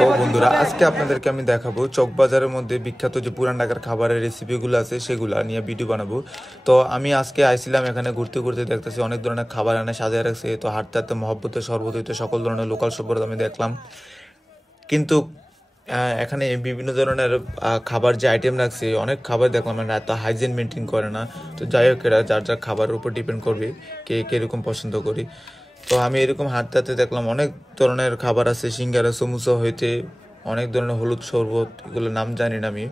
তো বন্ধুরা আজকে আপনাদেরকে আমি দেখাবো চকবাজারের মধ্যে বিখ্যাত যে পুরান ঢাকার খাবারের রেসিপিগুলো আছে সেগুলো নিয়ে ভিডিও বানাবো। তো আমি আজকে আইছিলাম এখানে ঘুরতে ঘুরতে, দেখতেছি অনেক ধরনের খাবার এনে সাজিয়ে রাখছে। তো হাঁটতে হাঁটতে মহব্বতের শরবত হইতে সকল ধরনের লোকাল সভ্যতা আমি দেখলাম। কিন্তু এখানে বিভিন্ন ধরনের খাবার যে আইটেম রাখছে, অনেক খাবার দেখলাম মানে এত হাইজিন মেনটেন করে না। তো যাই হোক, এরা যার যার খাবারের উপর ডিপেন্ড করবে কে কীরকম পছন্দ করি। তো আমি এরকম হাঁটতে হাঁটতে দেখলাম অনেক ধরনের খাবার আছে, সিঙ্গারা সমুসা হইতে অনেক ধরনের হলুদ শরবত, এগুলো নাম জানি না আমি।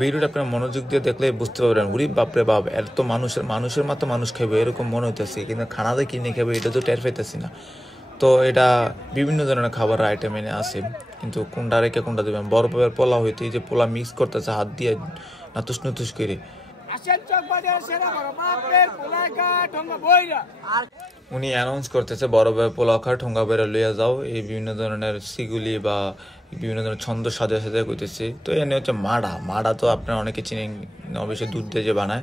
ভিডিওটা আপনার মনোযোগ দিয়ে দেখলে বুঝতে পারবেন, উরি বাপরে বাপ, এত মানুষের মতো মানুষ খাবে এরকম মনে হইতেছে, কিন্তু খানাতে কিনে খাবে এটা তো টের পাইতেছি না। তো এটা বিভিন্ন ধরনের খাবার আইটেম এনে আছে, কিন্তু কোনটা রেখে কোনটা দেবেন। বড় পাবের পোলা হইতে যে পোলা মিক্স করতেছে হাত দিয়ে নাতুস নাতুস করে। উনি অ্যানাউন্স করতেছে বড় ভাই পোলাও খা ঠোঙ্গা বেড়ে লইয়া যাও, এই বিভিন্ন ধরনের সিগুলি বা বিভিন্ন ধরনের ছন্দ সাজা সাজা করতেছে। তো এনে হচ্ছে মাড়া তো আপনারা অনেকে চিনেন, অবশ্যই দুধ দিয়ে যে বানায়।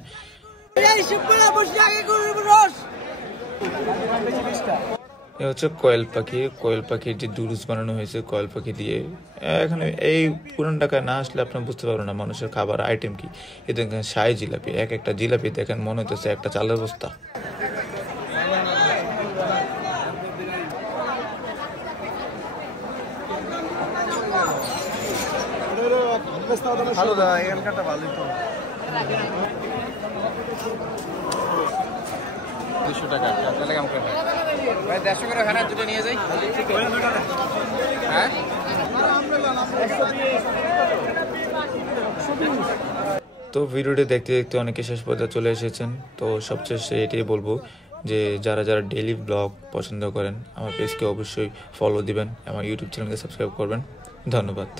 এ হচ্ছে কোয়েল পাখির যে দুরুস বানানো হয়েছে কোয়েল পাখি দিয়ে। এখানে এই পুরান ঢাকায় না আসলে আপনার বুঝতে পারবেন না মানুষের খাবার আইটেম কি। এ দেখেন শাহী জিলাপি, এক একটা জিলাপি দেখেন মনে হইতেছে একটা চালের বস্তা। ভালো দাদা, এখানকারটা ভালোই তো। 200 টাকা তাহলে কেমন করে ভাই? 150 করে খানা দুটো নিয়ে যাই। হ্যাঁ, তো ভিডিওটি দেখতে দেখতে অনেকে শেষ পর্যন্ত চলে এসেছেন। তো সবচেয়ে এটাই বলবো যে যারা যারা ডেইলি ব্লগ পছন্দ করেন আমার পেজকে অবশ্যই ফলো দিবেন, আমার ইউটিউব চ্যানেলকে সাবস্ক্রাইব করবেন। ধন্যবাদ।